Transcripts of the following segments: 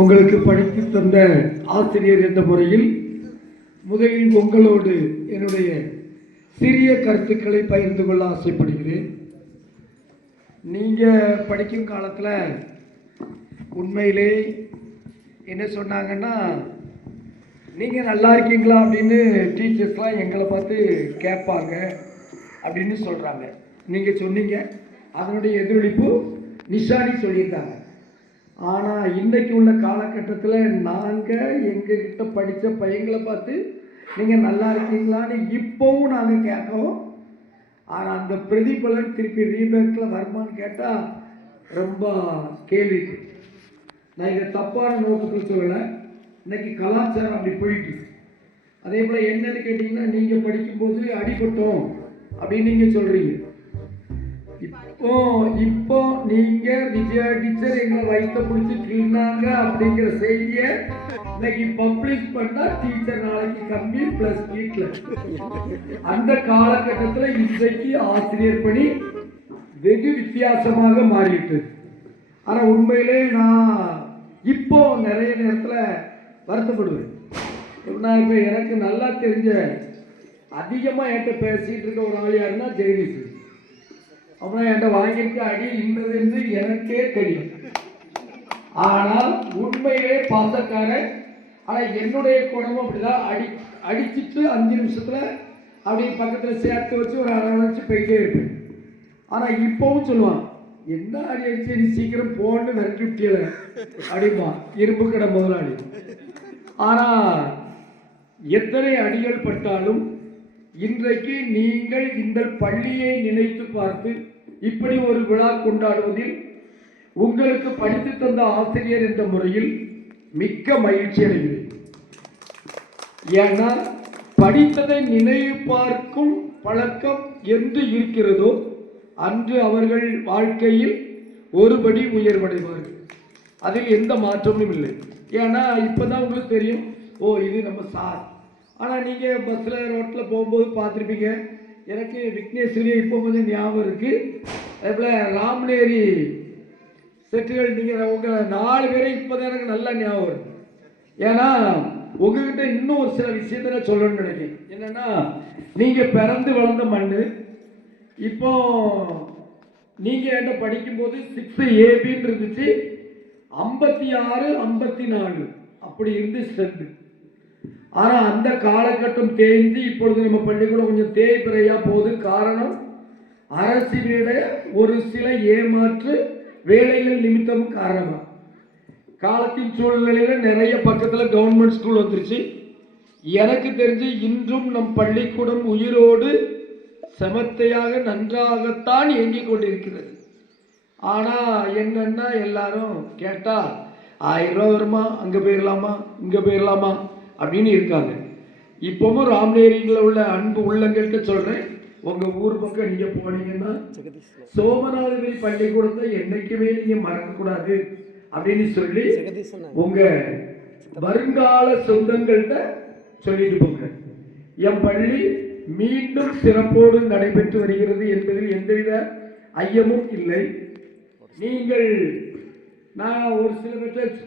உங்களுக்கு படித்து தந்த ஆசிரியர் என்ற முறையில் முதலில் உங்களோடு என்னுடைய சிறிய கருத்துக்களை பகிர்ந்து கொள்ள ஆசைப்படுகிறேன். நீங்கள் படிக்கும் காலத்தில் உண்மையிலே என்ன சொன்னாங்கன்னா, நீங்கள் நல்லா இருக்கீங்களா அப்படின்னு டீச்சர்ஸ்லாம் எங்களை பார்த்து கேட்பாங்க அப்படின்னு சொல்கிறாங்க. நீங்கள் சொன்னீங்க, அதனுடைய எதிரொலிப்பு நிஷானி சொல்லியிருக்காங்க. ஆனால் இன்றைக்கு உள்ள காலகட்டத்தில் நாங்கள் எங்ககிட்ட படித்த பையங்களை பார்த்து நீங்கள் நல்லா இருக்கீங்களான்னு இப்போவும் நாங்கள் கேட்கவும், ஆனால் அந்த பிரதிபலன் திருப்பி ரீபேக்கில் வருமானு கேட்டால் ரொம்ப கேள்வி. நான் இதை தப்பான நோக்கத்தில் சொல்லலை. இன்றைக்கி கலாச்சாரம் அப்படி போயிட்டு, அதே போல் என்னன்னு கேட்டிங்கன்னா, நீங்கள் படிக்கும்போது அடிபட்டோம் அப்படின்னு நீங்கள் சொல்கிறீங்க. இப்போ நீங்கள் விஜயா டீச்சர் எங்களை வயிற்ற பிடிச்சி கிள்னாங்க அப்படிங்கிற செய்தியை இன்னைக்கு பப்ளிஷ் பண்ணா டீச்சர் நாளைக்கு கம்மி பிளஸ் வீட்டில். அந்த காலகட்டத்தில் இன்றைக்கு ஆசிரியர் பணி வெகு வித்தியாசமாக மாறிட்டு. ஆனால் உண்மையிலே நான் இப்போ நிறைய நேரத்தில் வருத்தப்படுவேன். எப்படின்னா, இப்போ எனக்கு நல்லா தெரிஞ்ச அதிகமாக என்கிட்ட பேசிகிட்டு இருக்க ஒரு ஆள் யாருன்னா ஜெகதீஷ். அப்புறம் என்கிட்ட வாங்கியிருக்க அடி இன்னது என்று எனக்கே தெரியும். ஆனால் உண்மையிலே பாசக்காரன். ஆனால் என்னுடைய குணமும் அப்படிதான். அடிச்சுட்டு 5 நிமிஷத்தில் அப்படி பக்கத்தில் சேர்த்து வச்சு ஒரு அரை வச்சு போயிட்டே இருப்பேன். ஆனால் இப்போவும் சொல்லுவான், என்ன அடி அடிச்சு நீ சீக்கிரம் போன்னு விரட்டி விட்டியல அப்படிமா இரும்பு கடை முதலாளி. ஆனால் எத்தனை அடிகள் பட்டாலும் இன்றைக்கு நீங்கள் இந்த பள்ளியை நினைத்து பார்த்து இப்படி ஒரு விழா கொண்டாடுவதில் உங்களுக்கு படித்து தந்த ஆசிரியர் என்ற முறையில் மிக்க மகிழ்ச்சி அடைகிறேன். ஏன்னா, படித்ததை நினைவு பார்க்கும் பழக்கம் என்று இருக்கிறதோ அன்று அவர்கள் வாழ்க்கையில் ஒருபடி உயர்வடைவார்கள். அதில் எந்த மாற்றமும் இல்லை. ஏன்னா இப்போதான் உங்களுக்கு தெரியும், ஓ இது நம்ம சார். ஆனால் நீங்கள் பஸ்ஸில் ரோட்டில் போகும்போது பார்த்துருப்பீங்க. எனக்கு விக்னேஸ்வரியை இப்போ கொஞ்சம் ஞாபகம் இருக்குது. அதேபோல் ராமநேரி செட்டுகள் நீங்கள் உங்கள் 4 பேரை இப்போ தான் எனக்கு நல்லா ஞாபகம் இருக்குது. ஏன்னா உங்ககிட்ட இன்னும் ஒரு சில விஷயத்த நான் சொல்லணும்னு நினைக்கிறேன். என்னென்னா, நீங்கள் பிறந்து வளர்ந்த மண். இப்போ நீங்கள் என்ன படிக்கும்போது 6 ஏபின்னு இருந்துச்சு, 56 54 அப்படி இருந்து ஸ்ட்ரென்த்து. ஆனால் அந்த காலகட்டம் தேய்ந்து இப்பொழுது நம்ம பள்ளிக்கூடம் கொஞ்சம் தேய்பிறையாக போகுது. காரணம், அரசினுடைய ஒரு சில ஏமாற்று வேலைகள் நிமித்தமும் காரணமாக காலத்தின் சூழ்நிலையில் நிறைய பக்கத்தில் கவர்மெண்ட் ஸ்கூல் வந்துருச்சு. எனக்கு தெரிஞ்சு இன்றும் நம் பள்ளிக்கூடம் உயிரோடு செமத்தையாக நன்றாகத்தான் இயங்கிக் கொண்டிருக்கிறது. ஆனால் என்னன்னா, எல்லாரும் கேட்டால் 1000 ரூபா வருமா, அங்கே போயிடலாமா இங்கே போயிடலாமா அப்படின்னு இருக்காங்க. இப்போவும் ராமநேரியில் உள்ள அன்பு உள்ளங்கள்கிட்ட சொல்கிறேன், உங்கள் ஊர் பக்கம் நீங்கள் போனீங்கன்னா சோமநாதபுரி பள்ளிக்கூடத்தை என்றைக்குமே நீங்கள் மறக்கக்கூடாது அப்படின்னு சொல்லி உங்கள் வருங்கால சொந்தங்கள்கிட்ட சொல்லிட்டு போங்க. என் பள்ளி மீண்டும் சிறப்போடு நடைபெற்று வருகிறது என்பதில் எந்தவித ஐயமும் இல்லை. நீங்கள் நான்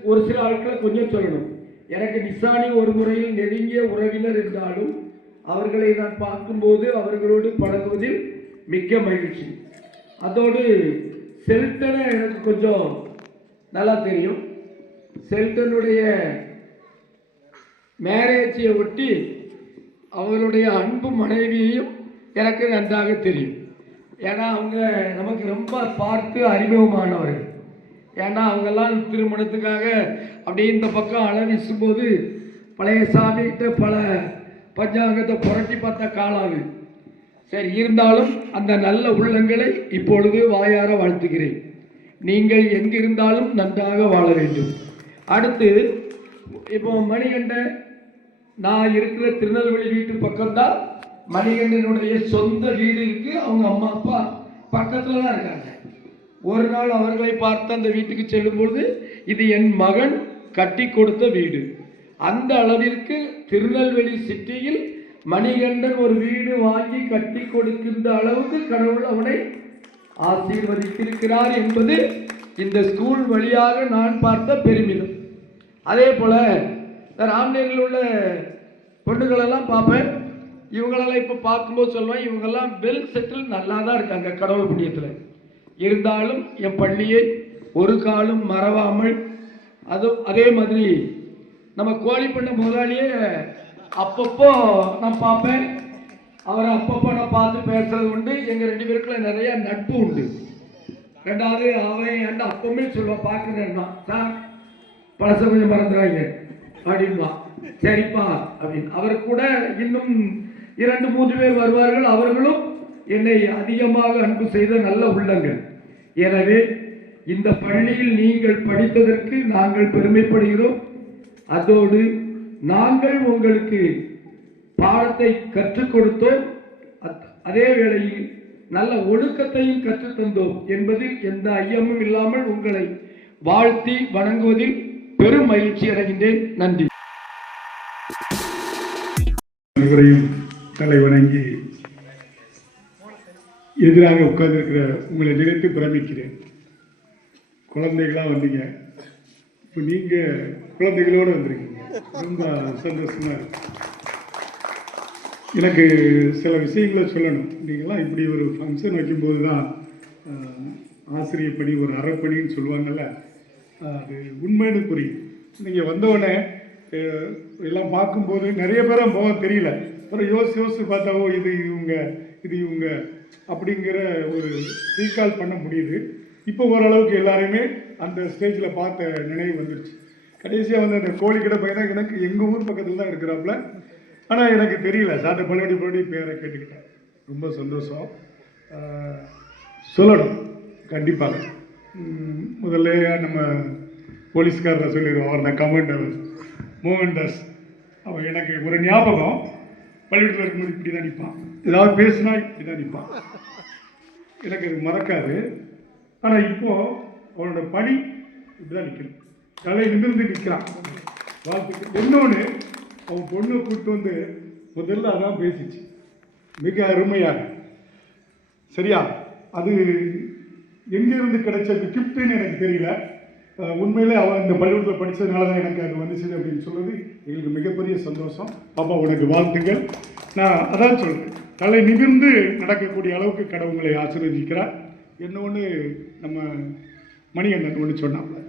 ஒரு சில ஆட்களை கொஞ்சம் சொல்லணும். எனக்கு நிஷானி ஒரு முறையில் நெருங்கிய உறவினர் என்றாலும் அவர்களை நான் பார்க்கும்போது அவர்களோடு பழகுவதில் மிக்க மகிழ்ச்சி. அதோடு செல்டனை எனக்கு கொஞ்சம் நல்லா தெரியும். செல்டனுடைய மேரேஜை ஒட்டி அவங்களுடைய அன்பு மனைவியையும் எனக்கு நன்றாக தெரியும். ஏன்னா அவங்க நமக்கு ரொம்ப பார்த்து அறிமுகமானவர்கள். ஏன்னா அவங்கெல்லாம் திருமணத்துக்காக அப்படியே இந்த பக்கம் அலை வீசும்போது பழைய சாமிகிட்ட பல பஞ்சாங்கத்தை புரட்டி பார்த்த காலாது. சரி, இருந்தாலும் அந்த நல்ல உள்ளங்களை இப்பொழுது வாயார வாழ்த்துகிறேன். நீங்கள் எங்கிருந்தாலும் நன்றாக வாழ வேண்டும். அடுத்து இப்போ மணிகண்டன், நான் இருக்கிற திருநெல்வேலி வீட்டு பக்கம்தான் மணிகண்டனுடைய சொந்த வீடு இருக்குது. அவங்க அம்மா அப்பா பக்கத்தில் தான் இருக்காங்க. ஒரு நாள் அவர்களை பார்த்து அந்த வீட்டுக்கு செல்லும்பொழுது, இது என் மகன் கட்டி கொடுத்த வீடு. அந்த அளவிற்கு திருநெல்வேலி சிட்டியில் மணிகண்டன் ஒரு வீடு வாங்கி கட்டி கொடுக்கின்ற அளவுக்கு கடவுள் அவனை ஆசீர்வதித்திருக்கிறார் என்பது இந்த ஸ்கூல் வழியாக நான் பார்த்த பெருமிதம். அதே போல் ராம்நகரில் உள்ள பொண்ணுகளெல்லாம் பார்ப்பேன். இவங்களெல்லாம் இப்போ பார்க்கும்போது சொல்லுவேன், இவங்கெல்லாம் வெல் செட்டில் நல்லா தான் இருக்காங்க கடவுள் புண்ணியத்தில். இருந்தாலும் என் பள்ளியை ஒரு காலம் மறவாமல், அதே மாதிரி நம்ம கோழி பண்ண முதலாளியே அப்பப்போ நான் பார்ப்பேன். அவரை அப்பப்போ நான் பார்த்து பேசுறது உண்டு. எங்கள் 2 பேருக்குள்ள நிறைய நட்பு உண்டு. ரெண்டாவது அவன் என்கிட்ட அப்பவுமே சொல்லுவான், பார்க்குறேன்னா சார் பழச கொஞ்சம் மறந்துடுவாங்க அப்படின்பா. சரிப்பா அப்படின்னு. அவர் கூட இன்னும் 2-3 பேர் வருவார்கள். அவர்களும் என்னை அதிகமாக அன்பு செய்த நல்ல உள்ளங்கள். எனவே இந்த பள்ளியில் நீங்கள் படித்ததற்கு நாங்கள் பெருமைப்படுகிறோம். அதோடு நாங்கள் உங்களுக்கு பாடத்தை கற்றுக் கொடுத்தோம், அதே வேளையில் நல்ல ஒழுக்கத்தையும் கற்றுத்தந்தோம் என்பதில் எந்த ஐயமும் இல்லாமல் உங்களை வாழ்த்தி வணங்குவதில் பெரும் மகிழ்ச்சி அடைகின்றேன். நன்றி. அனைவரையும் தலை வணங்கி எதிராக உட்கார்ந்திருக்கிற உங்களை நினைத்து பிரமிக்கிறேன். குழந்தைகளாக வந்தீங்க, இப்போ நீங்கள் குழந்தைகளோடு வந்திருக்கீங்க. ரொம்ப சந்தோஷமா இருக்கு. எனக்கு சில விஷயங்களை சொல்லணும். நீங்களாம் இப்படி ஒரு ஃபங்க்ஷன் வைக்கும்போது தான் ஆசிரியர் பணி ஒரு அறப்பணின்னு சொல்லுவாங்கள்ல, அது உண்மைன்னு புரியும். நீங்கள் வந்தவுடனே எல்லாம் பார்க்கும்போது நிறைய பேரை முகம் தெரியல. அப்புறம் யோசித்து பார்த்தாவோ இது இவங்க அப்படிங்கிற ஒரு ரீகால் பண்ண முடியுது. இப்போ ஓரளவுக்கு எல்லாருமே அந்த ஸ்டேஜில் பார்த்த நினைவு வந்துடுச்சு. கடைசியாக வந்து அந்த கோழிக்கடை பையன் எனக்கு எங்கள் ஊர் பக்கத்தில் தான் இருக்கிறாப்புல, ஆனால் எனக்கு தெரியல. சாட்டை பழடி பேரை கேட்டுக்கிட்டேன். ரொம்ப சந்தோஷம். சொல்லணும் கண்டிப்பாக. முதல்ல நம்ம போலீஸ்காரரை சொல்லிடுவோம், அவர் தான் கமாண்டர் மோகன்தாஸ். அவன் எனக்கு ஒரு ஞாபகம், பள்ளிக்கூடத்தில் இருக்கும்போது இப்படி தான் நிற்பான், ஏதாவது பேசுனா இப்படி தான் நிற்பான். எனக்கு அது மறக்காது. ஆனால் இப்போது அவனோட பணி இப்படி தான் நிற்கணும், தலை நிமிர்ந்து நிற்கிறான். வாழ்த்துக்கு. இன்னொன்று, அவன் பொண்ணை கூப்பிட்டு வந்து முதல்ல அதான் பேசிச்சு, மிக அருமையாக. சரியா? அது எங்கேருந்து கிடைச்ச கிஃப்ட்டுன்னு எனக்கு தெரியல. உண்மையிலே அவன் இந்த பள்ளிக்கூடத்தில் படித்ததுனால தான் எனக்கு அது வந்துச்சு அப்படின்னு சொல்கிறது எங்களுக்கு மிகப்பெரிய சந்தோஷம். பாப்பா உனக்கு வாழ்த்துக்கள். நான் அதான் சொல்கிறேன், தலை நிமிர்ந்து நடக்கக்கூடிய அளவுக்கு கடவுளை ஆசீர்வதிக்கிறார். என்ன ஒன்று நம்ம மணிகண்டன் ஒன்று சொன்னாப்புல,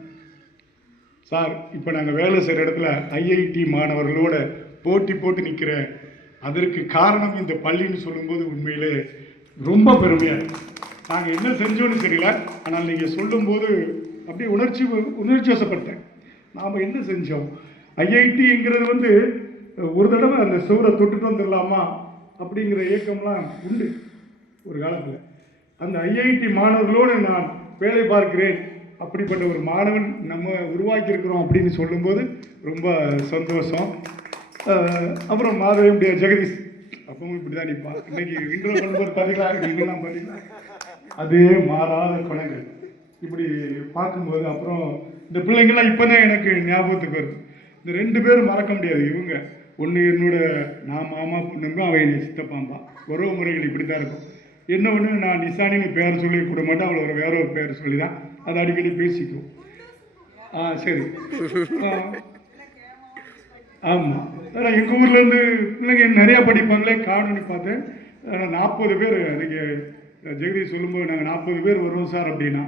சார் இப்போ நாங்கள் வேலை செய்கிற இடத்துல ஐஐடி மாணவர்களோட போட்டு நிற்கிற, அதற்கு காரணம் இந்த பள்ளின்னு சொல்லும்போது உண்மையிலே ரொம்ப பெருமையாக இருக்குது. நாங்கள் என்ன செஞ்சோன்னு தெரியல, ஆனால் நீங்கள் சொல்லும்போது அப்படியே உணர்ச்சி வசப்பட்டேன். நாம் என்ன செஞ்சோம்? ஐஐடிங்கிறது வந்து ஒரு தடவை அந்த சுவரை தொட்டுட்டு வந்துடலாமா அப்படிங்கிற இயக்கம்லாம் உண்டு ஒரு காலத்தில். அந்த ஐஐடி மாணவர்களோடு நான் வேலை பார்க்கிறேன், அப்படிப்பட்ட ஒரு மாணவன் நம்ம உருவாக்கியிருக்கிறோம் அப்படின்னு சொல்லும்போது ரொம்ப சந்தோஷம். அப்புறம் மாதவியுடைய ஜெகதீஷ் அப்பவும் இப்படி தான் நிற்பான். இன்னைக்கு இன்ட்ரோ பண்ணும்போது பார்த்தீங்களா, நீங்களாம் பார்த்தீங்களா, அதே மாறாத குணங்கள். இப்படி பார்க்கும்போது அப்புறம் இந்த பிள்ளைங்கள்லாம் இப்போ தான் எனக்கு ஞாபகத்துக்கு வருது. இந்த 2 பேரும் மறக்க முடியாது. இவங்க ஒன்று என்னோட நான் மாமா பொண்ணுங்க, அவன் என்னை சித்தப்பாம்பா. உறவு முறைகள் இப்படி தான் இருக்கும். என்ன ஒன்று, நான் நிசானின்னு பேர் சொல்லி கூட மாட்டேன், அவளை வேற ஒரு பேர் சொல்லி தான் அதை அடிக்கடி பேசிக்குவோம். சரி. ஆமாம். ஆனால் எங்கள் ஊர்லேருந்து பிள்ளைங்க நிறையா படிப்பாங்களே காணொன்னு பார்த்தேன். ஆனால் 40 பேர் அன்றைக்கி ஜெகதீஷ் சொல்லும்போது நாங்கள் 40 பேர் வருவோம் சார் அப்படின்னா.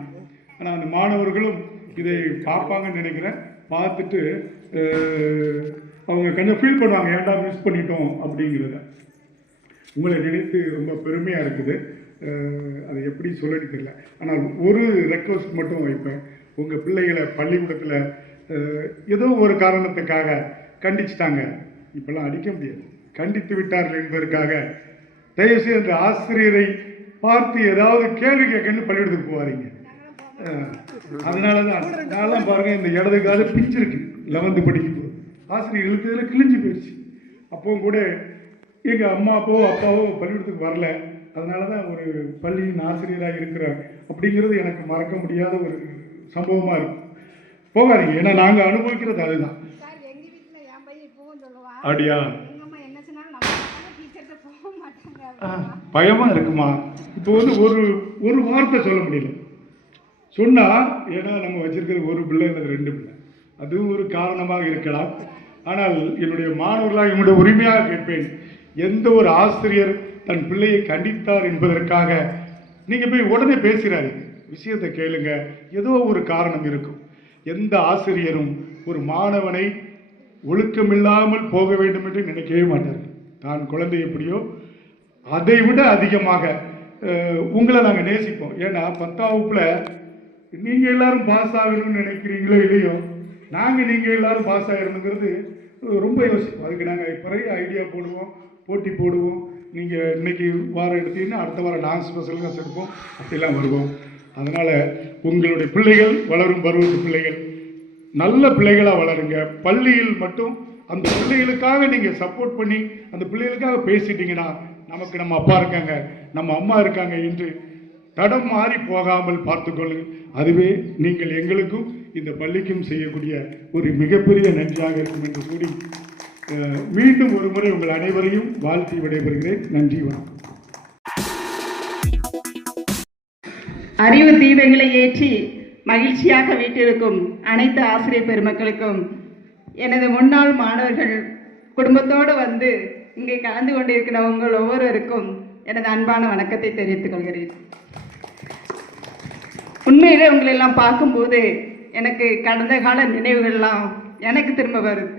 ஆனால் அந்த மாணவர்களும் இதை பார்ப்பாங்கன்னு நினைக்கிறேன். பார்த்துட்டு அவங்க கொஞ்சம் ஃபீல் பண்ணுவாங்க, ஏன்டா மிஸ் பண்ணிட்டோம் அப்படிங்கிறத. உங்களை நினைத்து ரொம்ப பெருமையாக இருக்குது. அதை எப்படி சொல்லணும்னு தெரியல. ஆனால் ஒரு ரெக்வஸ்ட் மட்டும் வைப்பேன், உங்கள் பிள்ளைகளை பள்ளிக்கூடத்தில் ஏதோ ஒரு காரணத்துக்காக கண்டிச்சிட்டாங்க, இப்போல்லாம் அடிக்க முடியாது, கண்டித்து விட்டார்கள் என்பதற்காக தயவுசெய்து அந்த ஆசிரியரை பார்த்து ஏதாவது கேள்வி கேட்கணும்னு பள்ளிக்கூடத்துக்கு போவாதீங்க. அதனால தான் நான்லாம் பாருங்கள், இந்த இடது கால பிஞ்சிருக்கு 11th படிக்கும்போது ஆசிரியர் இழுத்ததில் கிழிஞ்சு போயிடுச்சு. அப்போவும் கூட எங்கள் அப்பாவோ பள்ளிக்கூடத்துக்கு வரல. அதனால தான் ஒரு பள்ளியின் ஆசிரியராக இருக்கிறார் அப்படிங்கிறது எனக்கு மறக்க முடியாத ஒரு சம்பவமாக இருக்கும். போகாதீங்க, ஏன்னா நாங்கள் அனுபவிக்கிறது அதுதான். அப்படியா? பயமாக இருக்குமா? இப்போ வந்து ஒரு வார்த்தை சொல்ல முடியல, சொன்னால், ஏன்னா நம்ம வச்சிருக்கிறது ஒரு பிள்ளை அல்லது 2 பிள்ளை, அதுவும் ஒரு காரணமாக இருக்கலாம். ஆனால் என்னுடைய மாணவர்களாக என்னுடைய உரிமையாக கேட்பேன், எந்த ஒரு ஆசிரியர் தன் பிள்ளையை கண்டித்தார் என்பதற்காக நீங்கள் போய் உடனே பேசுகிறாரு. விஷயத்தை கேளுங்க, ஏதோ ஒரு காரணம் இருக்கும். எந்த ஆசிரியரும் ஒரு மாணவனை ஒழுக்கமில்லாமல் போக வேண்டும் என்று நினைக்கவே மாட்டார். தான் குழந்தை எப்படியோ அதை விட அதிகமாக உங்களை நாங்கள் நேசிப்போம். ஏன்னா 10ஆம் வகுப்பில் நீங்கள் எல்லாரும் பாஸ் ஆகணும்னு நினைக்கிறீங்களோ இல்லையோ, நாங்கள் நீங்கள் எல்லாரும் பாஸ் ஆகிடணுங்கிறது ரொம்ப யோசிப்போம். அதுக்கு நாங்கள் நிறைய ஐடியா போடுவோம், போட்டி போடுவோம். நீங்கள் இன்னைக்கு வாரம் எடுத்தீங்கன்னா அடுத்த வாரம் டான்ஸ் ஸ்பெஷலுங்க எடுப்போம், அப்படிலாம் வருவோம். அதனால் உங்களுடைய பிள்ளைகள் வளரும் பருவத்து பிள்ளைகள் நல்ல பிள்ளைகளாக வளருங்க. பள்ளியில் மட்டும் அந்த பிள்ளைகளுக்காக நீங்கள் சப்போர்ட் பண்ணி அந்த பிள்ளைகளுக்காக பேசிட்டீங்கன்னா, நமக்கு நம்ம அப்பா இருக்காங்க, நம்ம அம்மா இருக்காங்க என்று தடம் மாறி போகாமல் பார்த்துக்கொள்ளுங்க. அதுவே நீங்கள் எங்களுக்கும் இந்த பள்ளிக்கும் செய்யக்கூடிய ஒரு மிகப்பெரிய நன்றியாக இருக்கும் என்று கூறி மீண்டும் ஒரு முறை உங்கள் அனைவரையும் வாழ்த்தி விடைபெறுகிறேன். நன்றி, வணக்கம். அறிவு தீபங்களை ஏற்றி மகிழ்ச்சியாக வீட்டிருக்கும் அனைத்து ஆசிரியர் பெருமக்களுக்கும், எனது முன்னாள் மாணவர்கள் குடும்பத்தோடு வந்து இங்கே கலந்து கொண்டிருக்கிற உங்கள் ஒவ்வொருவருக்கும் எனது அன்பான வணக்கத்தை தெரிவித்துக் கொள்கிறேன். உண்மையிலே உங்களெல்லாம் பார்க்கும்போது எனக்கு கடந்த கால நினைவுகள்லாம் எனக்கு திரும்ப வருது.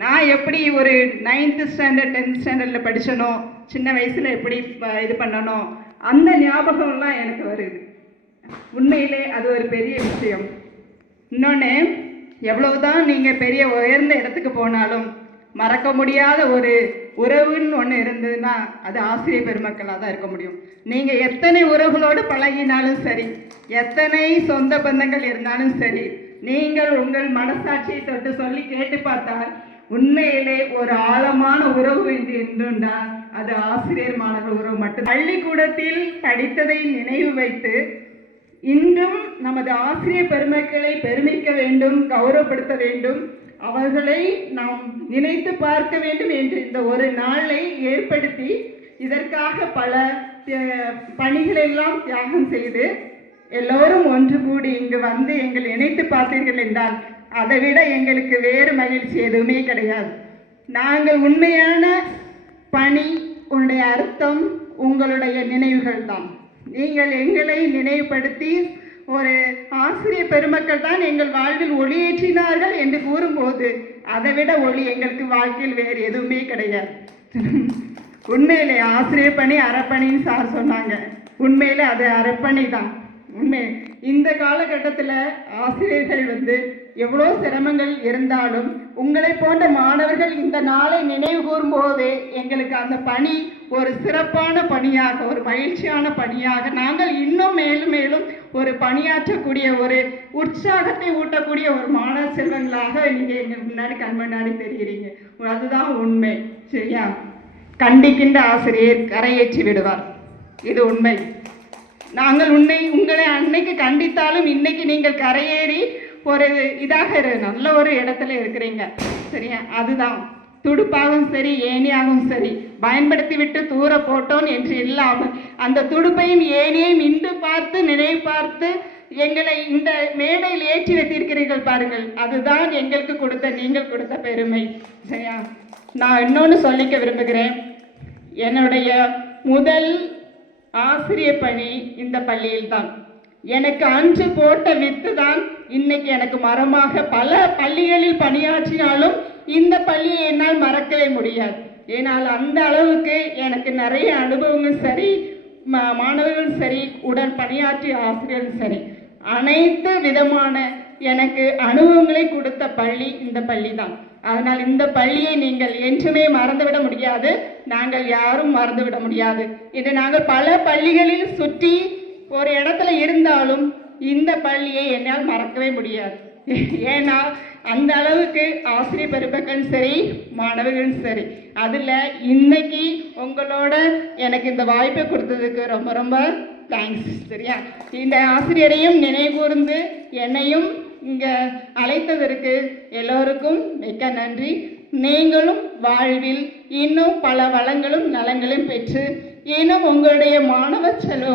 நான் எப்படி ஒரு 9th ஸ்டாண்டர்ட் 10th ஸ்டாண்டர்டில் படித்தனோ, சின்ன வயசில் எப்படி இது பண்ணனோ, அந்த ஞாபகம்லாம் எனக்கு வருது. உண்மையிலே அது ஒரு பெரிய விஷயம். இன்னொன்று, எவ்வளவுதான் நீங்கள் பெரிய உயர்ந்த இடத்துக்கு போனாலும் மறக்க முடியாத ஒரு உறவுன்னு ஒன்று இருந்ததுன்னா அது ஆசிரியர் பெருமக்களாக தான் இருக்க முடியும். நீங்கள் எத்தனை உறவுகளோடு பழகினாலும் சரி, எத்தனை சொந்த பந்தங்கள் இருந்தாலும் சரி, நீங்கள் உங்கள் மனசாட்சியை தொட்டு சொல்லி கேட்டு பார்த்தால் உண்மையிலே ஒரு ஆழமான உறவு என்றால் அது ஆசிரியர் மாணவர் உறவு மட்டும். பள்ளிக்கூடத்தில் படித்ததை நினைவு வைத்து இன்றும் நமது ஆசிரியர் பெருமக்களை பெருமிக்க வேண்டும், கௌரவப்படுத்த வேண்டும், அவர்களை நாம் நினைத்து பார்க்க வேண்டும் என்று இந்த ஒரு நாளை ஏற்படுத்தி இதற்காக பல பணிகளெல்லாம் தியாகம் செய்து எல்லோரும் ஒன்று கூடி இங்கு வந்து எங்களை நினைத்து பார்த்தீர்கள் என்றால் அதை விட எங்களுக்கு வேறு மகிழ்ச்சி எதுவுமே கிடையாது. நாங்கள் உண்மையான பணி, உன்னுடைய அர்த்தம் உங்களுடைய நினைவுகள் தான். நீங்கள் எங்களை நினைவுபடுத்தி ஒரு ஆசிரியர் பெருமக்கள் தான் எங்கள் வாழ்வில் ஒளியேற்றினார்கள் என்று கூறும்போது அதை விட ஒளி எங்களுக்கு வாழ்க்கையில் வேறு எதுவுமே கிடையாது. உண்மையிலே ஆசிரியர் பணி அறப்பணின்னு சார் சொன்னாங்க. உண்மையிலே அது அறப்பணி தான். உண்மை இந்த காலகட்டத்தில் ஆசிரியர்கள் எவ்வளோ சிரமங்கள் இருந்தாலும் உங்களை போன்ற மாணவர்கள் இந்த நாளை நினைவு கூறும்போது எங்களுக்கு அந்த பணி ஒரு சிறப்பான பணியாக, ஒரு மகிழ்ச்சியான பணியாக, நாங்கள் இன்னும் மேலும் மேலும் ஒரு பணியாற்றக்கூடிய ஒரு உற்சாகத்தை ஊட்டக்கூடிய ஒரு மாணவ செல்வங்களாக நீங்கள் எங்கள் முன்னாடி கண் முன்னாடி தெரிகிறீங்க. அதுதான் உண்மை. சரியா? கண்டிக்கின்ற ஆசிரியர் கரையேற்றி விடுவார், இது உண்மை. நாங்கள் உங்களை அன்னைக்கு கண்டித்தாலும் இன்னைக்கு நீங்கள் கரையேறி ஒரு இதாக நல்ல ஒரு இடத்துல இருக்கிறீங்க. சரியா? அதுதான் துடுப்பாகவும் சரி, ஏணியாகவும் சரி, பயன்படுத்தி விட்டு தூர போட்டோம் என்று இல்லாமல் அந்த துடுப்பையும் ஏணியையும் இன்று பார்த்து நினைவு பார்த்து எங்களை இந்த மேடையில் ஏற்றி வைத்திருக்கிறீர்கள் பாருங்கள். அதுதான் எங்களுக்கு நீங்கள் கொடுத்த பெருமை. சரியா? நான் இன்னொன்று சொல்லிக்க விரும்புகிறேன். என்னுடைய முதல் ஆசிரியர் பணி இந்த பள்ளியில் தான். எனக்கு அன்று போட்ட வித்து தான் இன்னைக்கு எனக்கு மரமாக பல பள்ளிகளில் பணியாற்றினாலும் இந்த பள்ளியை என்னால் மறக்கவே முடியாது. ஏனால் அந்த அளவுக்கு எனக்கு நிறைய அனுபவங்கள் சரி, மாணவர்களும் சரி, உடன் பணியாற்றிய ஆசிரியர்களும் சரி, அனைத்து விதமான எனக்கு அனுபவங்களை கொடுத்த பள்ளி இந்த பள்ளி தான். அதனால் இந்த பள்ளியை நீங்கள் என்றுமே மறந்துவிட முடியாது. நாங்கள் யாரும் மறந்துவிட முடியாது. இன்று நாங்கள் பல பள்ளிகளில் சுற்றி ஒரு இடத்துல இருந்தாலும் இந்த பள்ளியை என்னால் மறக்கவே முடியாது. ஏன்னா அந்த அளவுக்கு ஆசிரியர் பெருமக்களும் சரி, மாணவர்களும் சரி. அதில் இன்னைக்கு உங்களோட எனக்கு இந்த வாய்ப்பை கொடுத்ததுக்கு ரொம்ப ரொம்ப தேங்க்ஸ். சரியா? இந்த ஆசிரியரையும் நினைவு கூர்ந்து என்னையும் இங்கே அழைத்ததற்கு எல்லோருக்கும் மிக்க நன்றி. நீங்களும் வாழ்வில் இன்னும் பல வளங்களும் நலங்களும் பெற்று இன்னும் உங்களுடைய மாணவ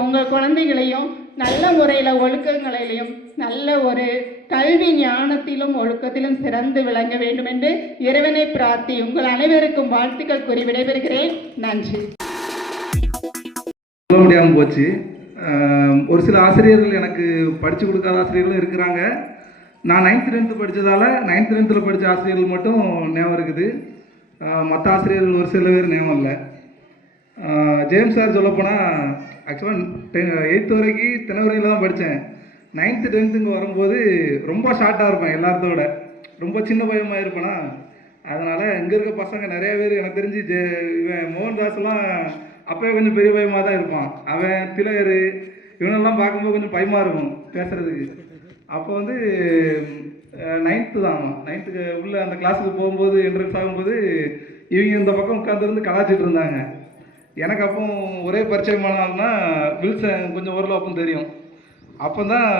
உங்கள் குழந்தைகளையும் நல்ல முறையில் ஒழுக்கங்களிலும் நல்ல ஒரு கல்வி ஞானத்திலும் ஒழுக்கத்திலும் சிறந்து விளங்க வேண்டும் என்று இறைவனை பிரார்த்தி உங்கள் அனைவருக்கும் வாழ்த்துக்கள் கூறி விடைபெறுகிறேன். நன்றி. சொல்ல முடியாமல் போச்சு. ஒரு சில ஆசிரியர்கள் எனக்கு படித்து கொடுக்காத ஆசிரியர்களும் இருக்கிறாங்க. நான் 9th 10th படித்ததால் 9th 10th படித்த ஆசிரியர்கள் மட்டும் ஞாபகம் இருக்குது. மற்ற ஆசிரியர்கள் ஒரு சில பேர் ஞாபகம் இல்லை. ஜேம்ஸ் சார் சொல்லப்போனால் ஆக்சுவலாக 8th வரைக்கும் தினவரையில் தான் படித்தேன். 9th 10th வரும்போது ரொம்ப ஷார்ட்டாக இருப்பேன், எல்லாத்தோட ரொம்ப சின்ன பையமாக இருப்பேனா. அதனால் இங்கே இருக்க பசங்க நிறைய பேர் எனக்கு தெரிஞ்சு இவன் மோகன்தாஸ்லாம் அப்போயே கொஞ்சம் பெரிய பயமாக தான் இருப்பான். அவன் திலகர் இவனெல்லாம் பார்க்கும்போது கொஞ்சம் பயமாக இருக்கும் பேசுகிறதுக்கு. அப்போ வந்து 9th தான் 9th உள்ள அந்த கிளாஸுக்கு போகும்போது என்ட்ரன்ஸ் ஆகும்போது இவங்க இந்த பக்கம் உட்காந்துருந்து கலாச்சிட்டு இருந்தாங்க. எனக்கு அப்போ ஒரே பரிச்சயமானால்னா வில்சன் கொஞ்சம் ஓரளவு அப்போ தெரியும். அப்போ தான்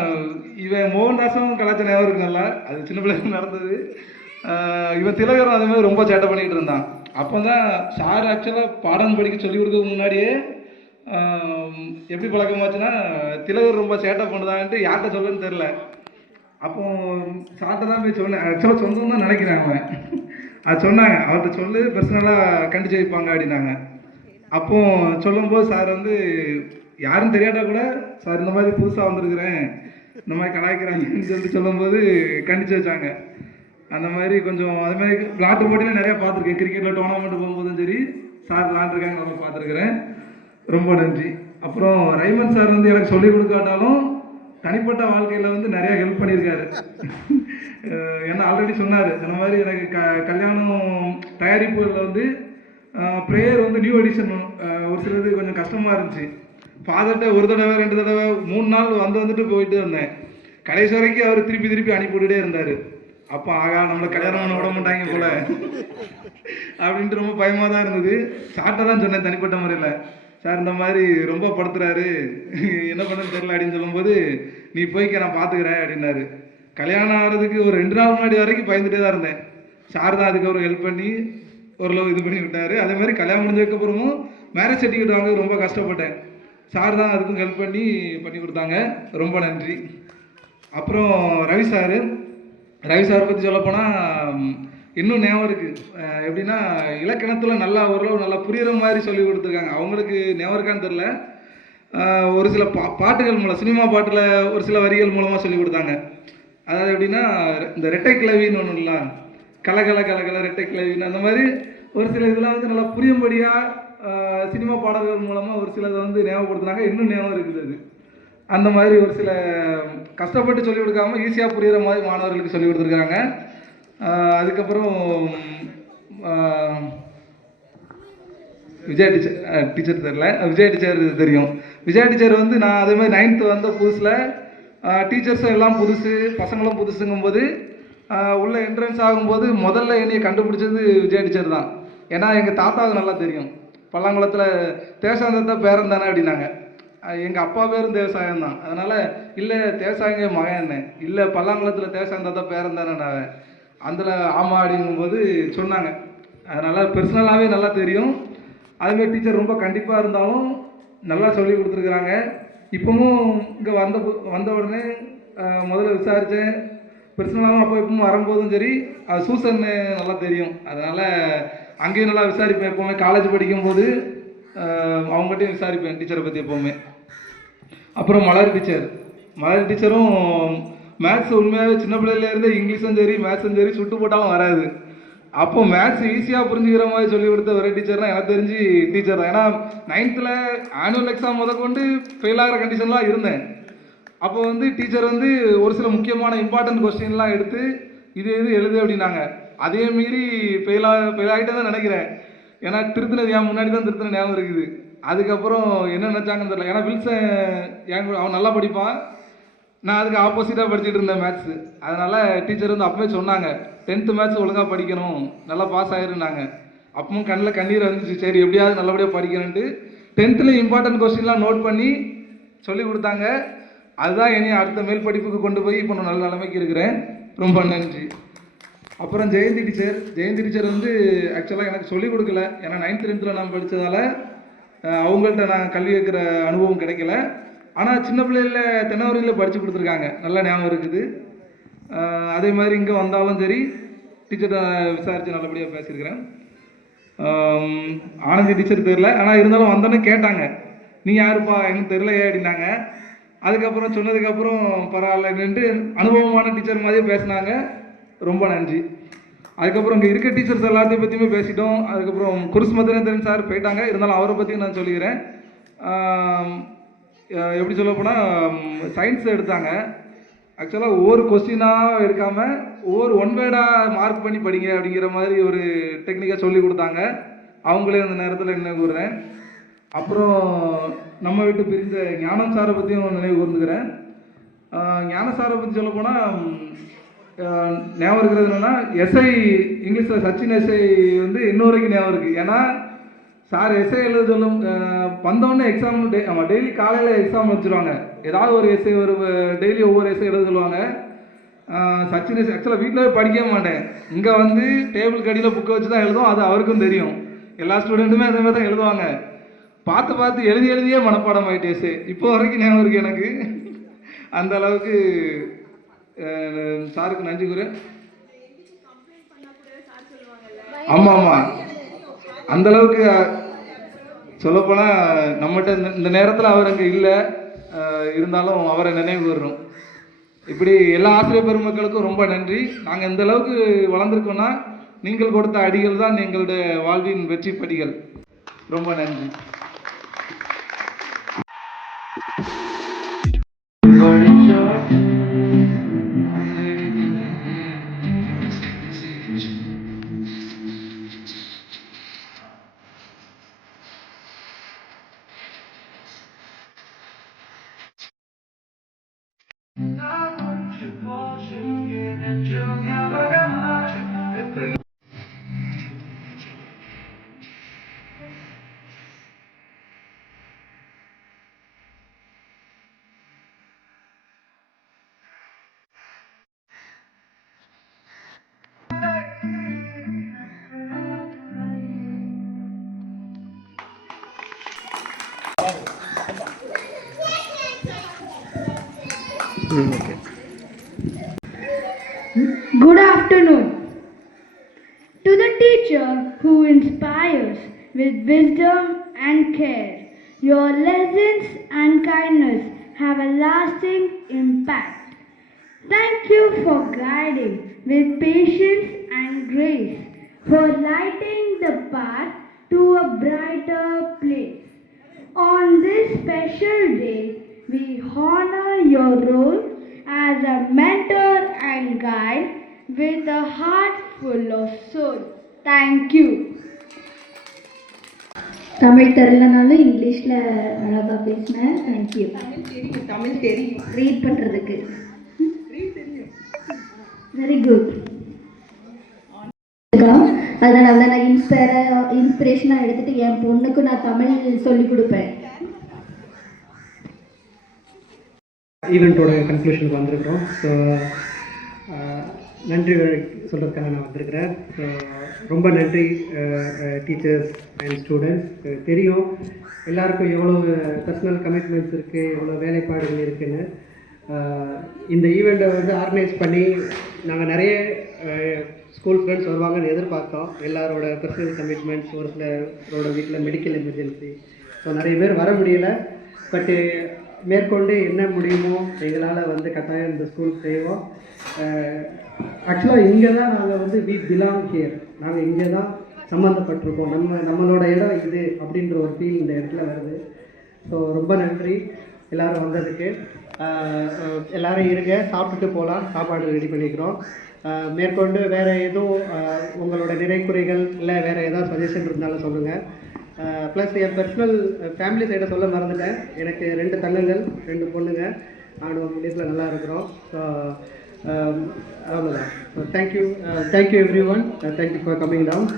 இவன் மோகன்தாஸும் கலாச்சார ஞாபகம் இருக்குல்ல, அது சின்ன பிள்ளைங்க நடந்தது. இவன் திலகரும் அதேமாதிரி ரொம்ப சேட்டை பண்ணிகிட்டு இருந்தான். அப்போ தான் சார் ஆக்சுவலாக பாடம் படிக்க சொல்லி கொடுக்க முன்னாடியே எப்படி பழக்கமாச்சுன்னா திலகர் ரொம்ப சேட்டை பண்ணுதான்ட்டு யார்கிட்ட சொல்லணும்னு தெரில. அப்போ சார்கிட்ட தான் போய் சொன்னேன். ஆக்சுவலாக சொந்தம் தான் நினைக்கிறேன். அவன் அது சொன்னாங்க, அவர்கிட்ட சொல்லு பர்சனலாக கண்டிச்சு வைப்பாங்க அப்படின்னாங்க. அப்போ சொல்லும்போது சார் வந்து யாரும் தெரியாட்டா கூட சார் இந்த மாதிரி புதுசாக வந்திருக்கிறேன், இந்த மாதிரி கலாய்க்கிறாங்கன்னு சொல்லிட்டு சொல்லும்போது கண்டிச்சு வச்சாங்க. அந்த மாதிரி கொஞ்சம் அது மாதிரி விளாட்டு போட்டியில் நிறையா பார்த்துருக்கேன். கிரிக்கெட்டில் டோர்னாமெண்ட் போகும்போதும் சரி சார் விளாண்டுருக்காங்க, நல்லா பார்த்துருக்குறேன். ரொம்ப நன்றி. அப்புறம் ரைமன் சார் வந்து எனக்கு சொல்லிக் கொடுக்காட்டாலும் தனிப்பட்ட வாழ்க்கையில் வந்து நிறையா ஹெல்ப் பண்ணியிருக்காரு. ஏன்னா ஆல்ரெடி சொன்னார் இந்த மாதிரி எனக்கு கல்யாணம் தயாரிப்புகளில் வந்து ப்ரேயர் வந்து நியூ எடிஷன் ஒரு சிலது கொஞ்சம் கஷ்டமாக இருந்துச்சு. ஃபாதர்கிட்ட ஒரு தடவை 2 தடவை 3 நாள் வந்துட்டு போயிட்டு வந்தேன். கடைசி வரைக்கும் அவர் திருப்பி அனுப்பிவிட்டுட்டே இருந்தார். அப்போ ஆகா நம்மளை கல்யாணம் பண்ண விட மாட்டாங்க போல அப்படின்ட்டு ரொம்ப பயமாக தான் இருந்தது. சார்ட்டை தான் சொன்னேன் தனிப்பட்ட முறையில், சார் இந்த மாதிரி ரொம்ப படுத்துறாரு, என்ன பண்ணுன்னு தெரியல அப்படின்னு சொல்லும்போது நீ போய்க்க நான் பார்த்துக்கிறேன் அப்படின்னாரு. கல்யாணம் ஆகிறதுக்கு ஒரு 2 நாள் முன்னாடி வரைக்கும் பயந்துகிட்டே தான் இருந்தேன். சார் தான் அதுக்கு ஒரு ஹெல்ப் பண்ணி ஓரளவு இது பண்ணி விட்டார். அதேமாதிரி கல்யாணம் முடிஞ்சதுக்கப்புறமும் மேரேஜ் சர்டிஃபிகேட் வாங்க ரொம்ப கஷ்டப்பட்டேன். சார் தான் அதுக்கும் ஹெல்ப் பண்ணி கொடுத்தாங்க. ரொம்ப நன்றி. அப்புறம் ரவி சாரை பற்றி சொல்லப்போனால் இன்னும் ஞாபகம் இருக்குது. எப்படின்னா இலக்கணத்தில் நல்லா ஓரளவு நல்லா புரிகிற மாதிரி சொல்லி கொடுத்துருக்காங்க. அவங்களுக்கு ஞாபகம் இருக்கான்னு தெரில. ஒரு சில பாட்டுகள் மூலம் சினிமா பாட்டில் ஒரு சில வரிகள் மூலமாக சொல்லி கொடுத்தாங்க. அதாவது எப்படின்னா இந்த ரெட்டை கிளவின்னு ஒன்று இல்லை, கலகல ரெட்டை கிளவின்னு அந்த மாதிரி ஒரு சில இதெல்லாம் வந்து நல்லா புரியும்படியாக சினிமா பாடல்கள் மூலமாக ஒரு சிலதை வந்து ஞாபகப்படுத்துனாங்க. இன்னும் ஞாபகம் இருக்குது அது. அந்த மாதிரி ஒரு சில கஷ்டப்பட்டு சொல்லிக் கொடுக்காமல் ஈஸியாக புரிகிற மாதிரி மாணவர்களுக்கு சொல்லிக் கொடுத்துருக்காங்க. அதுக்கப்புறம் விஜய் டீச்சர் தெரில, விஜய் டீச்சர் தெரியும். விஜய் டீச்சர் வந்து நான் அதே மாதிரி 9th வந்த புதுசில் டீச்சர்ஸும் எல்லாம் புதுசு, பசங்களும் புதுசுங்கும்போது உள்ள என்ட்ரன்ஸ் ஆகும்போது முதல்ல என்னையை கண்டுபிடிச்சது விஜய் டீச்சர் தான். ஏன்னா எங்கள் தாத்தாவுக்கு நல்லா தெரியும், பல்லாங்குளத்தில் தேவசாயந்தத்தை பேரன் தானே அப்படின்னாங்க. எங்கள் அப்பா பேரும் தேவசாயம் தான். அதனால் இல்லை தேவசாயங்க மகன் என்ன, இல்லை பல்லாங்குளத்தில் தேவசாயந்தத்தை பேரன் தானே நான் அதில் ஆமாம் அப்படிங்கும்போது சொன்னாங்க. அதனால் பர்சனலாகவே நல்லா தெரியும். அதுமாதிரி டீச்சர் ரொம்ப கண்டிப்பாக இருந்தாலும் நல்லா சொல்லி கொடுத்துருக்குறாங்க. இப்போவும் இங்கே வந்த உடனே முதல்ல விசாரித்தேன். பர்சனலாகவும் அப்போ இப்பவும் வரும்போதும் சரி அது சூசன்னு நல்லா தெரியும். அதனால் அங்கேயும் நல்லா விசாரிப்பேன். எப்போவுமே காலேஜ் படிக்கும்போது அவங்ககிட்டையும் விசாரிப்பேன் டீச்சரை பற்றி எப்போவுமே. அப்புறம் மலர் டீச்சரும் மேத்ஸ் உண்மையாகவே சின்ன பிள்ளையிலேருந்தே இங்கிலீஷும் சரி மேத்ஸும் சரி சுட்டு போட்டாலும் வராது. அப்போ மேத்ஸ் ஈஸியாக புரிஞ்சுக்கிற மாதிரி சொல்லி கொடுத்த ஒரே டீச்சர்னால் எனக்கு தெரிஞ்சு டீச்சர் தான். ஏன்னா 9th ஆனுவல் எக்ஸாம் முதற்கொண்டு ஃபெயில் ஆகிற கண்டிஷன்லாம் இருந்தேன். அப்போ வந்து டீச்சர் வந்து ஒரு சில முக்கியமான இம்பார்ட்டன்ட் கொஸ்டின்லாம் எடுத்து இது எழுது அப்படின்னாங்க. அதே மீறி ஃபெயில் ஆகிட்டே தான் நினைக்கிறேன். ஏன்னா திருத்தினது என் முன்னாடி தான் திருத்தின ஞாபகம் இருக்குது. அதுக்கப்புறம் என்ன நினச்சாங்கன்னு தெரியல. ஏன்னா வில்சன் அவன் நல்லா படிப்பான், நான் அதுக்கு ஆப்போசிட்டாக படிச்சுட்டு இருந்தேன் மேத்ஸு. அதனால் டீச்சர் வந்து அப்பவே சொன்னாங்க 10th மேத்ஸ் ஒழுங்காக படிக்கணும், நல்லா பாஸ் ஆகிருந்தாங்க. அப்பவும் கண்ணில் கண்ணீர் வந்துச்சு. சரி எப்படியாவது நல்லபடியாக படிக்கணுன்ட்டு 10th இம்பார்ட்டன்ட் கொஸ்டின்லாம் நோட் பண்ணி சொல்லி கொடுத்தாங்க. அதுதான் என்னையும் அடுத்த மேல் படிப்புக்கு கொண்டு போய் இப்போ நான் நல்ல நிலைமைக்கு இருக்கிறேன். ரொம்ப நன்றி. அப்புறம் ஜெயந்தி டீச்சர் வந்து ஆக்சுவலாக எனக்கு சொல்லிக் கொடுக்கல. ஏன்னா 9th 10th நான் படித்ததால் அவங்கள்ட்ட நான் கல்வி கேட்குற அனுபவம் கிடைக்கல. ஆனால் சின்ன பிள்ளையில தென்னவரையில் படித்து கொடுத்துருக்காங்க, நல்லா ஞாபகம் இருக்குது. அதே மாதிரி இங்கே வந்தாலும் சரி டீச்சர்கிட்ட விசாரித்து நல்லபடியாக பேசியிருக்கிறேன். ஆனந்தி டீச்சர் தெரில, ஆனால் இருந்தாலும் வந்தோன்னே கேட்டாங்க, நீ யாருப்பா எனக்கு தெரிலையே அப்படின்னாங்க. அதுக்கப்புறம் சொன்னதுக்கப்புறம் பரவாயில்லன்ட்டு அனுபவமான டீச்சர் மாதிரியே பேசினாங்க. ரொம்ப நன்றி. அதுக்கப்புறம் இங்கே இருக்க டீச்சர்ஸ் எல்லாத்தையும் பற்றியுமே பேசிட்டோம். அதுக்கப்புறம் குருஸ் மதுரேந்திரன் சார் போயிட்டாங்க, இருந்தாலும் அவரை பற்றி நான் சொல்லிக்கிறேன். எப்படி சொல்ல போனால் சயின்ஸ் எடுத்தாங்க. ஆக்சுவலாக ஒவ்வொரு கொஸ்டினாக எடுக்காமல் ஒவ்வொரு ஒன் வேர்டாக மார்க் பண்ணி படிங்க அப்படிங்கிற மாதிரி ஒரு டெக்னிக்காக சொல்லி கொடுத்தாங்க. அவங்களே அந்த நேரத்தில் நினைவு கூறுறேன். அப்புறம் நம்ம விட்டு பிரிந்த ஞானம் சாரை பற்றியும் நினைவு கூர்ந்துக்கிறேன். ஞான சாரை பற்றி சொல்ல போனால் ஞாபகம் இருக்கிறது என்னென்னா, எஸ்ஐ இங்கிலீஷில் சச்சின் எஸ்ஐ வந்து இன்னொரு வரைக்கும் ஞாபகம் இருக்குது. ஏன்னா சார் எஸ்ஐ எழுத சொல்லும் வந்தோடனே எக்ஸாம் ஆமாம் டெய்லி காலையில் எக்ஸாம் வச்சுருவாங்க. ஏதாவது ஒரு எஸ்ஐ ஒரு டெய்லி ஒவ்வொரு எஸ்ஐ எழுத சொல்லுவாங்க. சச்சின் எஸ்ஐ ஆக்சுவலாக வீட்டில் படிக்கவே மாட்டேன், இங்கே வந்து டேபிள் கடியில் புக்கை வச்சு தான் எழுதும். அது அவருக்கும் தெரியும். எல்லா ஸ்டூடெண்ட்டுமே அதே மாதிரி தான் எழுதுவாங்க. பார்த்து எழுதியே மனப்பாடம் ஆகிட்டு எஸ்ஐ இப்போ வரைக்கும் ஞாபகம் இருக்குது எனக்கு. அந்த அளவுக்கு சாருக்கு நன்றி கூறு. ஆமாம், அந்த அளவுக்கு சொல்லப்போனால் நம்மகிட்ட இந்த நேரத்தில் அவர் அங்கே இல்லை, இருந்தாலும் அவரை நினைவு கூறணும். இப்படி எல்லா ஆசிரியர் பெருமக்களுக்கும் ரொம்ப நன்றி. நாங்கள் இந்த அளவுக்கு வளர்ந்துருக்கோன்னா நீங்கள் கொடுத்த அடிகள் தான் எங்களுடைய வாழ்வின் வெற்றி படிகள். ரொம்ப நன்றி. Good afternoon. To the teacher who inspires with wisdom and care, your lessons and kindness have a lasting impact. Thank you for guiding with patience and grace, for lighting the path to a brighter place. On this special day, we honor your role as a mentor and guide with a heart full of soul. Thank you. Tamil தெரியலனாலும் இங்கிலீஷில் அழகாக பேசினேன். Thank you. Tamil தெரியும் read பண்ணுறதுக்கு very good. அதனால தான் நான் இன்ஸ்பிரேஷனாக எடுத்துகிட்டு என் பொண்ணுக்கு நான் தமிழ் சொல்லிக் கொடுப்பேன். ஈவெண்ட்டோட கன்க்ளூஷனுக்கு வந்திருக்கிறோம். ஸோ நன்றி சொல்கிறதுக்காக நான் வந்திருக்கிறேன். ஸோ ரொம்ப நன்றி டீச்சர்ஸ் அண்ட் ஸ்டூடெண்ட்ஸ். தெரியும் எல்லாருக்கும் எவ்வளோ பர்சனல் கமிட்மெண்ட்ஸ் இருக்குது, எவ்வளோ வேலைப்பாடுகள் இருக்குதுன்னு. இந்த ஈவெண்ட்டை வந்து ஆர்கனைஸ் பண்ணி நாங்கள் நிறைய ஸ்கூல் ஃப்ரெண்ட்ஸ் வருவாங்கன்னு எதிர்பார்த்தோம். எல்லாரோட பர்சனல் கமிட்மெண்ட்ஸ், ஒரு சிலரோட வீட்டில் மெடிக்கல் எமர்ஜென்சி, ஸோ நிறைய பேர் வர முடியல. பட்டு மேற்கொண்டு என்ன முடியுமோ எங்களால் வந்து கட்டாயம் இந்த ஸ்கூல் செய்வோம். ஆக்சுவலாக இங்கே தான் நாங்கள் வந்து வி பிலாங் ஹியர், நாங்கள் இங்கே தான் சம்மந்தப்பட்டிருக்கோம், நம்மளோட இடம் இது அப்படின்ற ஒரு ஃபீல் இந்த இடத்துல வருது. ஸோ ரொம்ப நன்றி எல்லோரும் வந்ததுக்கு. எல்லோரும் இருங்க, சாப்பிட்டுட்டு போகலாம், சாப்பாடு ரெடி பண்ணிக்கிறோம். மேற்கொண்டு வேறு எதுவும் உங்களோட நிறைக்குறைகள் இல்லை வேறு ஏதாவது சஜஷன் இருந்தாலும் சொல்லுங்கள். ப்ளஸ் என் பர்சனல் ஃபேமிலி சைடை சொல்ல மறந்துட்டேன். எனக்கு 2 தங்கங்கள் 2 பொண்ணுங்க. நானும் வீட்டில் நல்லா இருக்கிறோம். ஸோ அவ்வளோதான். Thank you everyone. Thank you for coming down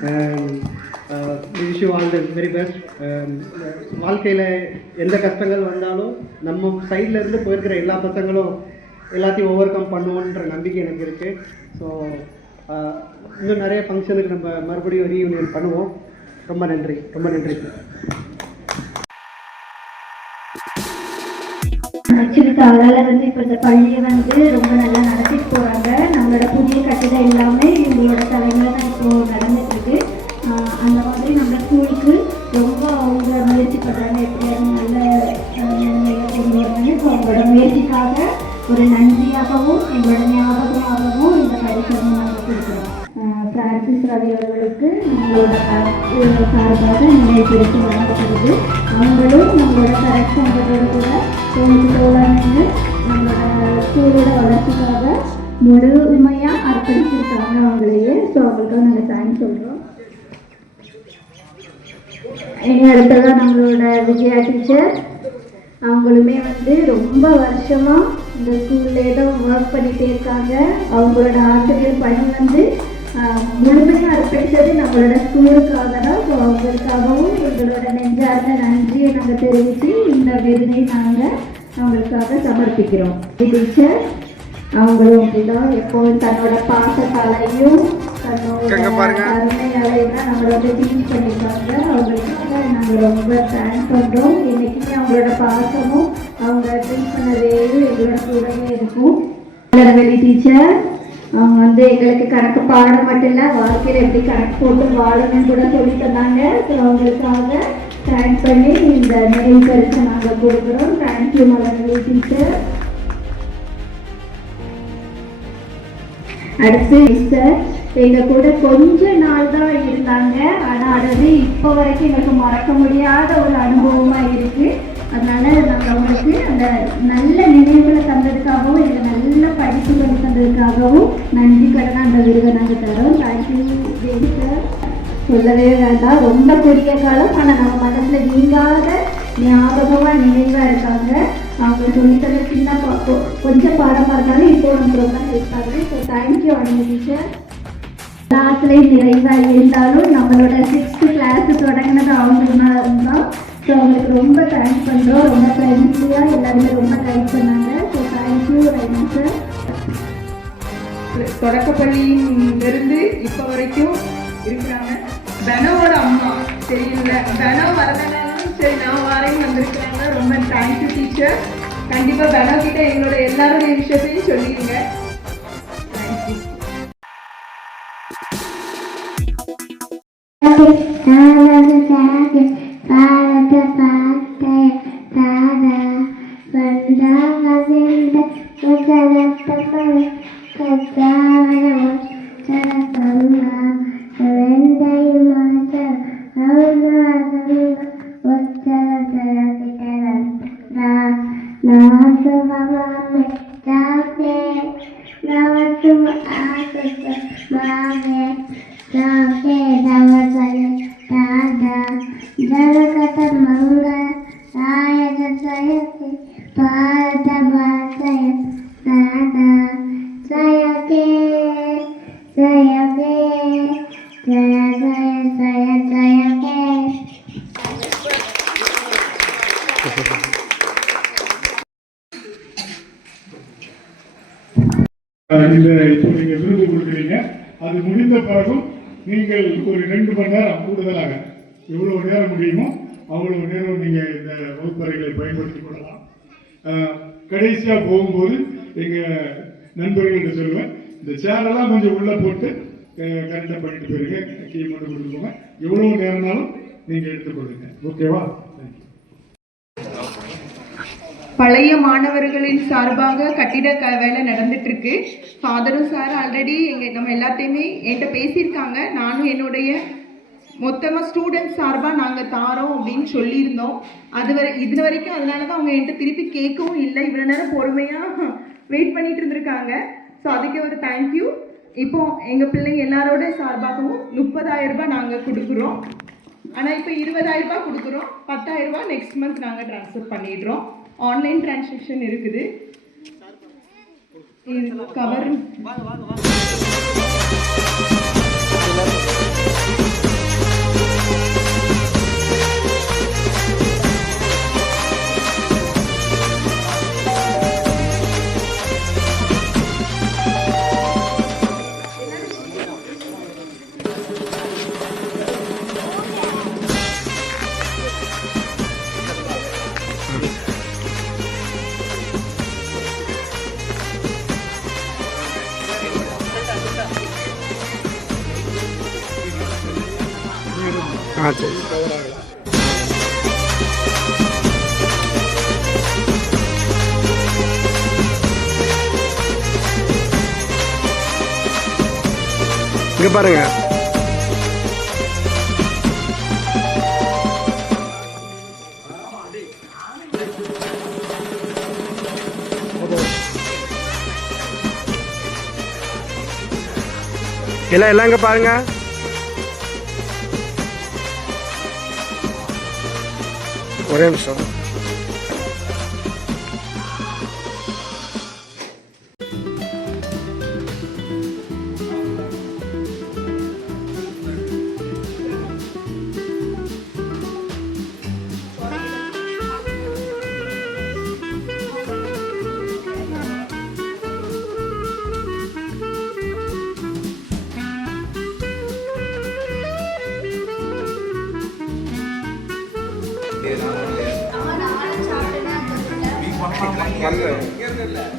and wish you all the very best. வாழ்க்கையில் எந்த கஷ்டங்கள் வந்தாலும் நம்ம சைடில் இருந்து போயிருக்கிற எல்லா பசங்களும் எல்லாத்தையும் ஓவர் கம் பண்ணுவோன்ற நம்பிக்கை எனக்கு இருக்குது. ஸோ இன்னும் நிறைய ஃபங்க்ஷனுக்கு நம்ம மறுபடியும் ரீயூனியன் பண்ணுவோம். ரொம்ப நன்றி, ரொம்ப நன்றி. அதனால் வந்து இப்போ இந்த பள்ளியை வந்து ரொம்ப நல்லா நடத்திட்டு போகிறாங்க. நம்மளோட புதிய கட்டிடம் எல்லாமே இவங்களோட தலைமையில் தான் இப்போது நடந்துட்டுருக்கு. அந்த மாதிரி நம்ம ஸ்கூலுக்கு ரொம்ப அவங்க முயற்சி பண்ணுறாங்க, எப்படியாவது நல்ல நிலைமையை கொண்டு வராங்க. ஸோ அவங்களோட முயற்சிக்காக ஒரு நன்றியாகவும் எங்களோட ஞாபகமாகவும் இந்த பரிசு நாங்கள் கொடுக்குறோம். பிரான்சிஸ் ரவி அவர்களுக்கு நம்மளோட சார்பாக நினைவுபடுத்தி வழங்கப்படுது. அவங்களும் நம்மளோட கரெக்ஷனோட கூட தோழமைந்து நம்மளோட ஸ்கூலோட வளர்ச்சிக்காக முழுமையாக அர்ப்பணிச்சிருக்காங்க அவங்களையே. ஸோ அவங்களுக்காக நாங்கள் தேங்க்ஸ் சொல்கிறோம். எங்கள் அடுத்ததாக நம்மளோட விஜயா டீச்சர், அவங்களுமே வந்து ரொம்ப வருஷமாக இந்த ஸ்கூல்லே தான் ஒர்க் பண்ணிகிட்டே இருக்காங்க. அவங்களோட ஆசிரியர் பணி வந்து முழுமையாக அர்ப்பணித்தது நம்மளோட ஸ்கூலுக்காக தான். ஸோ அவங்களுக்காகவும் எங்களோட நெஞ்சார்ந்த நன்றியை நாங்கள் தெரிவித்து இந்த விருதை நாங்கள் அவங்களுக்காக சமர்ப்பிக்கிறோம். டீச்சர் அவங்களும் அப்படிதான் எப்போதும் தன்னோட பாசத்தாலையும் தன்னோட அருமையாலையும் தான் நம்மளை வந்து டீச் பண்ணியிருக்காங்க. அவங்களுக்காக நாங்கள் ரொம்ப தேங்க்ஸ் பண்ணுறோம். என்றைக்குமே அவங்களோட பாசமும் அவங்க ட்ரீட் பண்ண வேலையும் எங்களோட கூடவே இருக்கும். வெளி டீச்சர் அவங்க வந்து எங்களுக்கு கணக்கு பாடம் மட்டும் இல்லை, வாழ்க்கையில் எப்படி கணக்கு போட்டு வாழணும்னு கூட சொல்லி தந்தாங்க. ஸோ அவங்களுக்காக தேங்க்ஸ் பண்ணி இந்த நிறைவு பரிசை நாங்கள் கொடுக்குறோம். Thank you மலர்வெளி teacher. அடுத்து சார் எங்கள் கூட கொஞ்ச நாள் தான் இருந்தாங்க, ஆனால் அது இப்போ வரைக்கும் எங்களுக்கு மறக்க முடியாத ஒரு அனுபவமாக இருக்குது. அதனால நாங்கள் அவங்களுக்கு அந்த நல்ல நினைவுகளை தந்ததுக்காகவும் எங்கள் நல்ல படிப்பு பண்ணி தந்ததுக்காகவும் நன்றி கடனை அந்த விருதை நாங்கள் தரோம். தேங்க்யூ தேவி சார். சொல்லவே வேண்டாம், ரொம்ப குறுகிய காலம் ஆனால் நம்ம மனசில் நீங்காத ஞாபகமாக நினைவாக இருக்காங்க. அவங்க சொல்லித்தர சின்ன கொஞ்சம் பாடமாக இருந்தாலும் இப்போ நம்ம ரொம்ப இருக்காங்க. ஸோ தேங்க்யூ அனுமதி டீச்சர். கிளாஸ்லேயும் நிறைவாக இருந்தாலும் நம்மளோட 6th கிளாஸ் தொடங்கினது அவங்க தான். ஸோ அவங்களுக்கு ரொம்ப தேங்க்ஸ் பண்ணுறோம். ரொம்ப ஃப்ரெண்ட்லியாக எல்லாருமே ரொம்ப கைட் பண்ணாங்க. So thank you Raina sir. தொடக்கப்பள்ளியிலிருந்து இப்போ வரைக்கும் இருக்கிறாங்க. தனவோட அம்மா தெரியல, தனம் வரலனாலும் சரி நான் வாரேன்னு வந்திருக்கிறாங்க. ரொம்ப தேங்க்யூ டீச்சர். கண்டிப்பாக தனம் கிட்ட எங்களோட எல்லாருடைய விஷயத்தையும் சொல்லிடுங்க. இப்போ நீங்க விருது கொடுக்குறீங்க, அது முடிந்த பிறகும் நீங்கள் ஒரு 2 மணி நேரம் கூடுதலாக எவ்வளவு நேரம் முடியுமோ அவ்வளவு நேரம் நீங்க இந்த வகுப்பறைகளை பயன்படுத்திக் கொள்ளலாம். கடைசியா போகும்போது எங்க நண்பர்கள்ட்ட சொல்லுவேன், இந்த சேரெல்லாம் கொஞ்சம் உள்ள போட்டு கரெக்டாக பண்ணிட்டு போயிருங்க, கீ மட்டும் கொடுத்துக்கோங்க. எவ்வளவு நேரம்னாலும் நீங்க எடுத்துக்கொள்ளுங்க. ஓகேவா? பழைய மாணவர்களின் சார்பாக கட்டிட வேலை நடந்துட்டு இருக்கு. ஃபாதரும் சார் ஆல்ரெடி நம்ம எல்லாத்தையுமே என்கிட்ட பேசியிருக்காங்க. நானும் என்னுடைய மொத்தமாக ஸ்டூடெண்ட்ஸ் சார்பாக நாங்கள் தாரோம் அப்படின்னு சொல்லியிருந்தோம். இது வரைக்கும் அதனால தான் அவங்க என்கிட்ட திருப்பி கேட்கவும் இல்லை. இவ்வளோ நேரம் பொறுமையாக வெயிட் பண்ணிட்டு இருந்திருக்காங்க. ஸோ அதுக்கு ஒரு தேங்க்யூ. இப்போ எங்கள் பிள்ளைங்க எல்லாரோட சார்பாகவும் 30,000 ரூபாய் நாங்கள் கொடுக்குறோம். ஆனால் இப்போ 20,000 ரூபாய் கொடுக்குறோம். 10,000 ரூபாய் நெக்ஸ்ட் மந்த் நாங்கள் ட்ரான்ஸ்ஃபர் பண்ணிடுறோம். ஆன்லைன் டிரான்சாக்ஷன் இருக்குது. இது கவர் ஆ சரி. இங்கே பாருங்க. எல்லாம் இங்கே பாருங்க. ஒரே நிமிஷம். நான் சாப்பிட்டேன்னா